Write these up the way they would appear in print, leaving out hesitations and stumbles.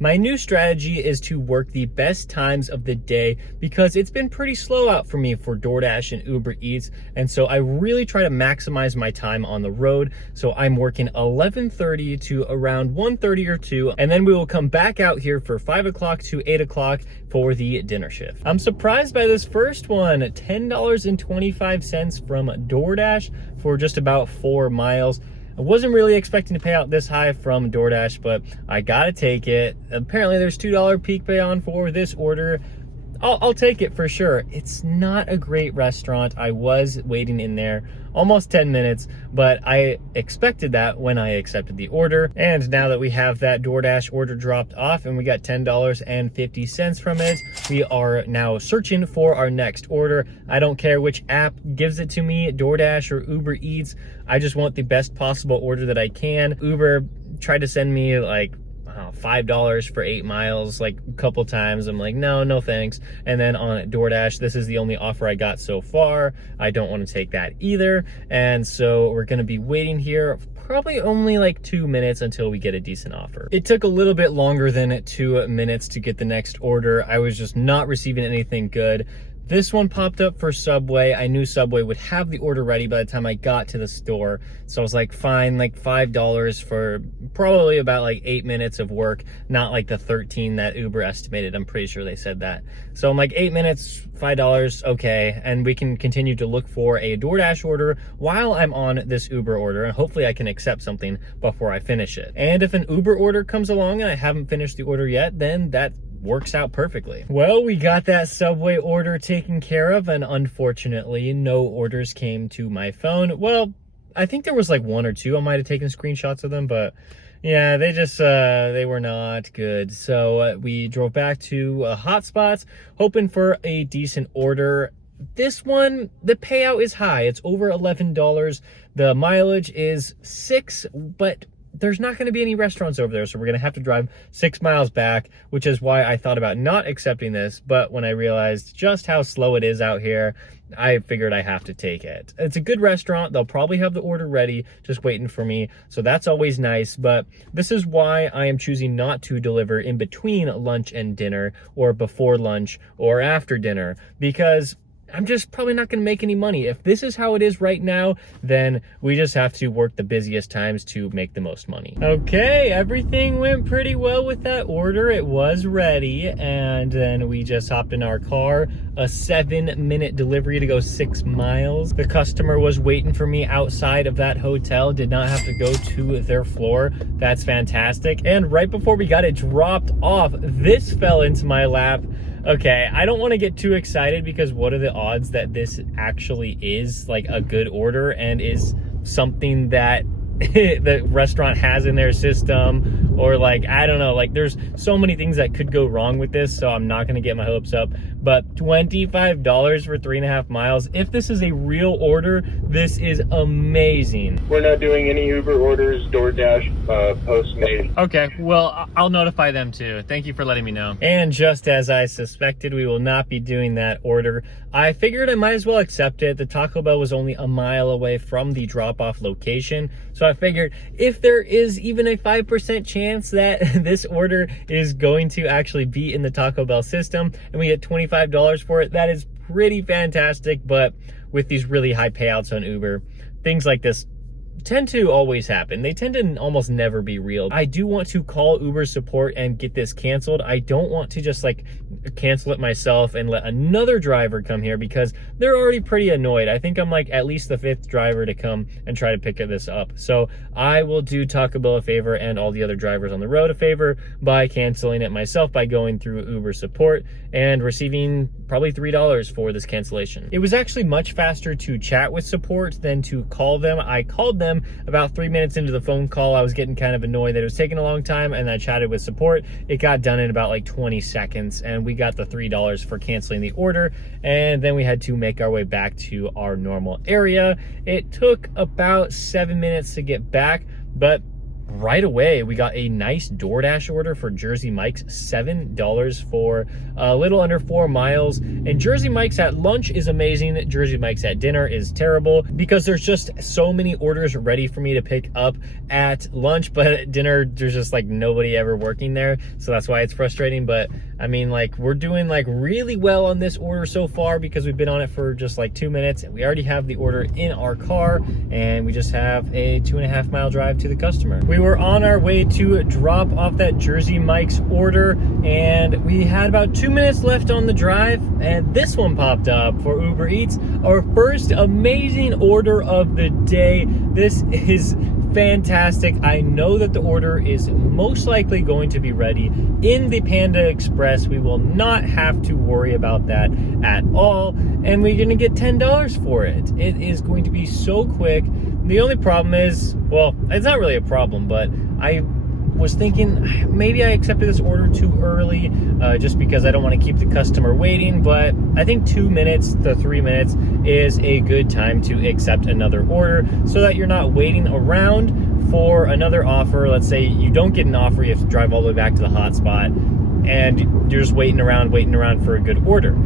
My new strategy is to work the best times of the day because it's been pretty slow out for me for DoorDash and Uber Eats. And so I really try to maximize my time on the road. So I'm working 11:30 to around 1:30 or 2. And then we will come back out here for 5 o'clock to 8 o'clock for the dinner shift. I'm surprised by this first one, $10.25 from DoorDash for just about 4 miles. I wasn't really expecting to pay out this high from DoorDash, but I gotta take it. Apparently there's $2 peak pay on for this order. I'll take it for sure. It's not a great restaurant. I was waiting in there almost 10 minutes, but I expected that when I accepted the order. And now that we have that DoorDash order dropped off and we got $10.50 from it, we are now searching for our next order. I don't care which app gives it to me, DoorDash or Uber Eats. I just want the best possible order that I can. Uber tried to send me like $5 for 8 miles like a couple times. I'm like, no thanks. And then on DoorDash, this is the only offer I got so far. I don't want to take that either. And so we're going to be waiting here probably only like 2 minutes until we get a decent offer. It took a little bit longer than 2 minutes to get the next order. I was just not receiving anything good. This one popped up for Subway. I knew Subway would have the order ready by the time I got to the store. So I was like, fine, like $5 for probably about like 8 minutes of work, not like the 13 that Uber estimated. I'm pretty sure they said that. So I'm like, 8 minutes, $5, okay. And we can continue to look for a DoorDash order while I'm on this Uber order. And hopefully I can accept something before I finish it. And if an Uber order comes along and I haven't finished the order yet, then that works out perfectly. Well, we got that Subway order taken care of, and unfortunately no orders came to my phone. Well, I think there was like 1 or 2. I might have taken screenshots of them, but yeah, they just they were not good. So we drove back to Hotspots hoping for a decent order. This one, the payout is high. It's over $11. The mileage is 6, but there's not going to be any restaurants over there, so we're going to have to drive 6 miles back, which is why I thought about not accepting this. But when I realized just how slow it is out here, I figured I have to take it. It's a good restaurant. They'll probably have the order ready, just waiting for me. So that's always nice. But this is why I am choosing not to deliver in between lunch and dinner, or before lunch or after dinner, because I'm just probably not going to make any money. If this is how it is right now, then we just have to work the busiest times to make the most money. Okay, everything went pretty well with that order. It was ready, and then we just hopped in our car. A 7-minute delivery to go 6 miles. The customer was waiting for me outside of that hotel, did not have to go to their floor. That's fantastic. And right before we got it dropped off, this fell into my lap. Okay, I don't want to get too excited because what are the odds that this actually is like a good order and is something that the restaurant has in their system, or like, I don't know, like there's so many things that could go wrong with this, so I'm not going to get my hopes up. But $25 for 3.5 miles, if this is a real order, this is amazing. We're not doing any Uber orders, DoorDash, Postmates. Okay, well, I'll notify them too. Thank you for letting me know. And just as I suspected, we will not be doing that order. I figured I might as well accept it. The Taco Bell was only a mile away from the drop-off location. So I figured if there is even a 5% chance that this order is going to actually be in the Taco Bell system and we get $25 for it, that is pretty fantastic. But with these really high payouts on Uber, things like this tend to always happen. They tend to almost never be real. I do want to call Uber support and get this canceled. I don't want to just like cancel it myself and let another driver come here because they're already pretty annoyed. I think I'm like at least the 5th driver to come and try to pick this up. So I will do Taco Bell a favor and all the other drivers on the road a favor by canceling it myself by going through Uber support and receiving probably $3 for this cancellation. It was actually much faster to chat with support than to call them. I called them about 3 minutes into the phone call. I was getting kind of annoyed that it was taking a long time, and I chatted with support. It got done in about like 20 seconds, and we got the $3 for canceling the order, and then we had to make our way back to our normal area. It took about 7 minutes to get back, but right away we got a nice DoorDash order for Jersey Mike's, $7 for a little under 4 miles. And Jersey Mike's at lunch is amazing. Jersey Mike's at dinner is terrible because there's just so many orders ready for me to pick up at lunch, but at dinner there's just like nobody ever working there, so that's why it's frustrating. But I mean, like, we're doing like really well on this order so far because we've been on it for just like 2 minutes and we already have the order in our car and we just have a 2.5 mile drive to the customer. We were on our way to drop off that Jersey Mike's order and we had about 2 minutes left on the drive, and this one popped up for Uber Eats, our first amazing order of the day. This is fantastic. I know that the order is most likely going to be ready in the Panda Express. We will not have to worry about that at all, and we're gonna get $10 for it. It is going to be so quick. The only problem is, well, it's not really a problem, but I was thinking maybe I accepted this order too early, just because I don't want to keep the customer waiting. But I think 2 minutes to 3 minutes is a good time to accept another order so that you're not waiting around for another offer. Let's say you don't get an offer, you have to drive all the way back to the hotspot and you're just waiting around for a good order.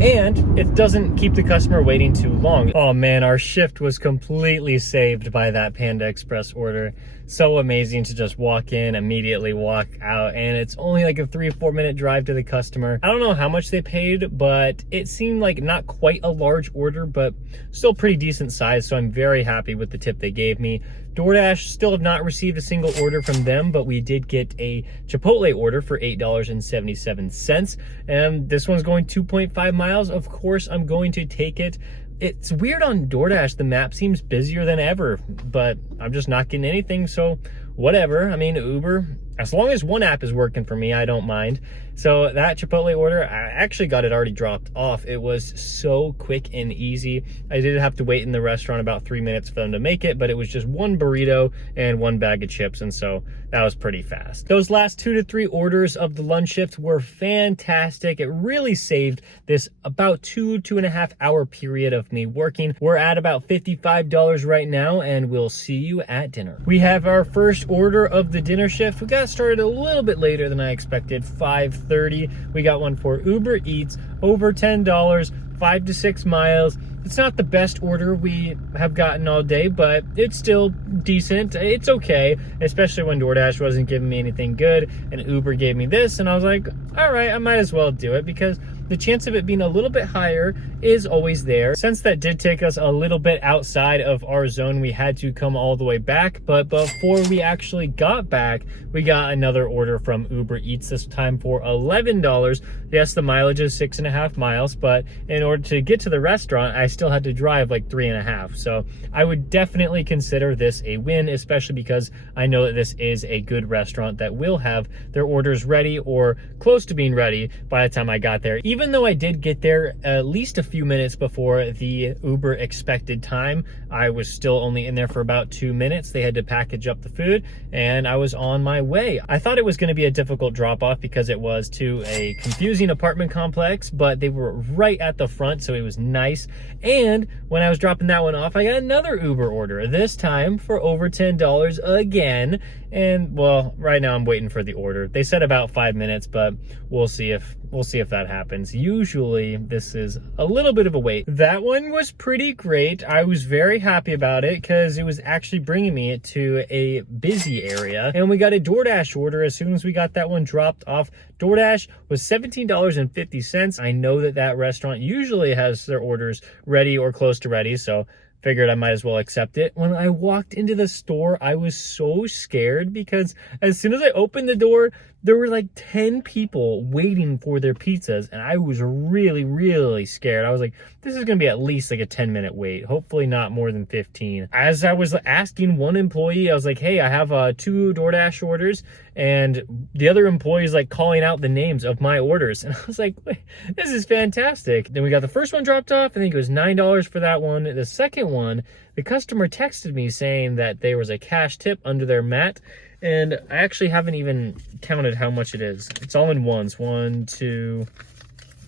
And it doesn't keep the customer waiting too long. Oh man, our shift was completely saved by that Panda Express order. So amazing to just walk in, immediately walk out, and it's only like a 3 or 4 minute drive to the customer. I don't know how much they paid, but it seemed like not quite a large order, but still pretty decent size, so I'm very happy with the tip they gave me. DoorDash still have not received a single order from them, but we did get a Chipotle order for $8.77. And this one's going 2.5 miles. Of course, I'm going to take it. It's weird on DoorDash, the map seems busier than ever, but I'm just not getting anything, so whatever. I mean, Uber, as long as one app is working for me, I don't mind. So that Chipotle order, I actually got it already dropped off. It was so quick and easy. I did have to wait in the restaurant about 3 minutes for them to make it, but it was just one burrito and one bag of chips, and so that was pretty fast. Those last 2 to 3 orders of the lunch shift were fantastic. It really saved this about 2.5 hour period of me working. We're at about $55 right now, and we'll see you at dinner. We have our first order of the dinner shift. We got started a little bit later than I expected, 5:30. We got one for Uber Eats, over $10, 5 to 6 miles. It's not the best order we have gotten all day, but it's still decent. It's okay, especially when DoorDash wasn't giving me anything good and Uber gave me this, and I was like, all right, I might as well do it because the chance of it being a little bit higher is always there. Since that did take us a little bit outside of our zone, we had to come all the way back, but before we actually got back, we got another order from Uber Eats, this time for $11. Yes, the mileage is 6.5 miles, but in order to get to the restaurant, I still had to drive like 3.5. So I would definitely consider this a win, especially because I know that this is a good restaurant that will have their orders ready or close to being ready by the time I got there. Even though I did get there at least a few minutes before the Uber expected time, I was still only in there for about 2 minutes. They had to package up the food and I was on my way. I thought it was going to be a difficult drop off because it was to a confusing apartment complex, but they were right at the front, so it was nice. And when I was dropping that one off, I got another Uber order, this time for over $10 again. And well, right now I'm waiting for the order. They said about 5 minutes, but we'll see if that happens. Usually this is a little bit of a wait. That one was pretty great. I was very happy about it because it was actually bringing me to a busy area. And we got a DoorDash order as soon as we got that one dropped off. DoorDash was $17.50. I know that restaurant usually has their orders ready or close to ready, so figured I might as well accept it. When I walked into the store, I was so scared because as soon as I opened the door, there were like 10 people waiting for their pizzas, and I was really, really scared. I was like, this is gonna be at least like a 10-minute wait, hopefully not more than 15. As I was asking one employee, I was like, hey, I have 2 DoorDash orders, and the other employee is like calling out the names of my orders, and I was like, wait, this is fantastic. Then we got the first one dropped off. I think it was $9 for that one. The second one, the customer texted me saying that there was a cash tip under their mat, and I actually haven't even counted how much it is. It's all in ones. 1, 2,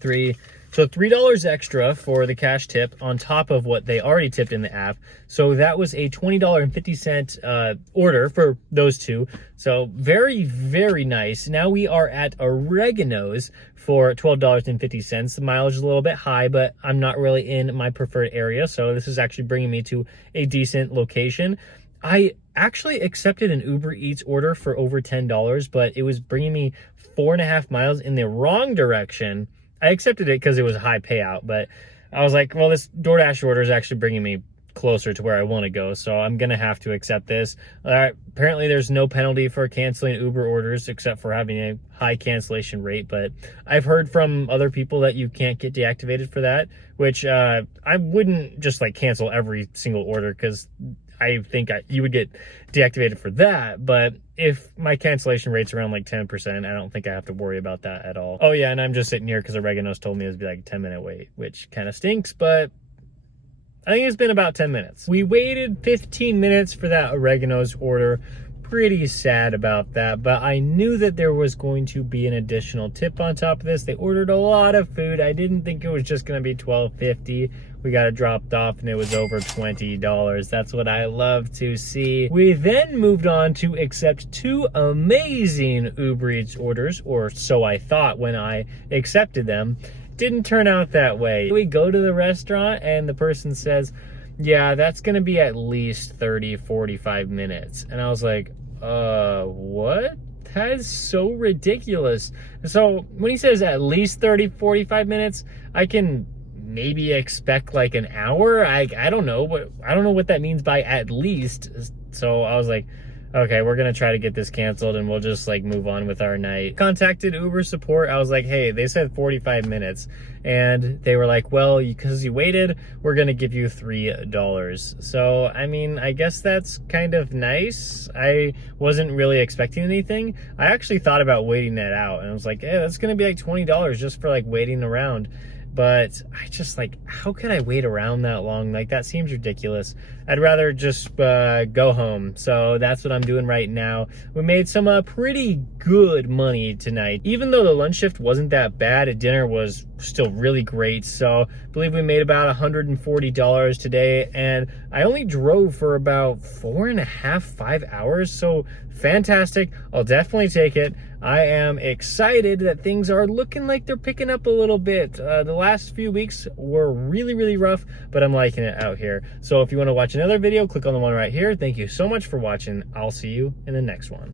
3, So $3 extra for the cash tip on top of what they already tipped in the app. So that was a $20.50 order for those two. So very, very nice. Now we are at Oregano's for $12.50. The mileage is a little bit high, but I'm not really in my preferred area. So this is actually bringing me to a decent location. I actually accepted an Uber Eats order for over $10, but it was bringing me 4.5 miles in the wrong direction. I accepted it because it was a high payout, but I was like, well, this DoorDash order is actually bringing me closer to where I want to go, so I'm gonna have to accept this. Apparently there's no penalty for canceling Uber orders except for having a high cancellation rate, but I've heard from other people that you can't get deactivated for that, which I wouldn't just like cancel every single order, because I think you would get deactivated for that. But if my cancellation rate's around like 10%, I don't think I have to worry about that at all. Oh yeah, and I'm just sitting here because Oregano's told me it would be like a 10-minute wait, which kind of stinks, but I think it's been about 10 minutes. We waited 15 minutes for that Oregano's order. Pretty sad about that, but I knew that there was going to be an additional tip on top of this. They ordered a lot of food. I didn't think it was just going to be $12.50. We got it dropped off and it was over $20. That's what I love to see. We then moved on to accept two amazing Uber Eats orders, or so I thought when I accepted them. Didn't turn out that way. We go to the restaurant and the person says, yeah, that's gonna be at least 30-45 minutes. And I was like, what? That is so ridiculous. So when he says at least 30-45 minutes, I can maybe expect like an hour. I don't know, but I don't know what that means by at least. So I was like, okay, we're gonna try to get this canceled and we'll just like move on with our night. Contacted Uber support. I was like, hey, they said 45 minutes. And they were like, well, because you waited, we're gonna give you $3. So, I mean, I guess that's kind of nice. I wasn't really expecting anything. I actually thought about waiting that out and I was like, hey, that's gonna be like $20 just for like waiting around. But I just like, how could I wait around that long? Like, that seems ridiculous. I'd rather just go home. So that's what I'm doing right now. We made some pretty good money tonight. Even though the lunch shift wasn't that bad, dinner was still really great. So I believe we made about $140 today. And I only drove for about 4.5 hours. So fantastic. I'll definitely take it. I am excited that things are looking like they're picking up a little bit. The last few weeks were really, really rough, but I'm liking it out here. So if you want to watch another video, click on the one right here. Thank you so much for watching. I'll see you in the next one.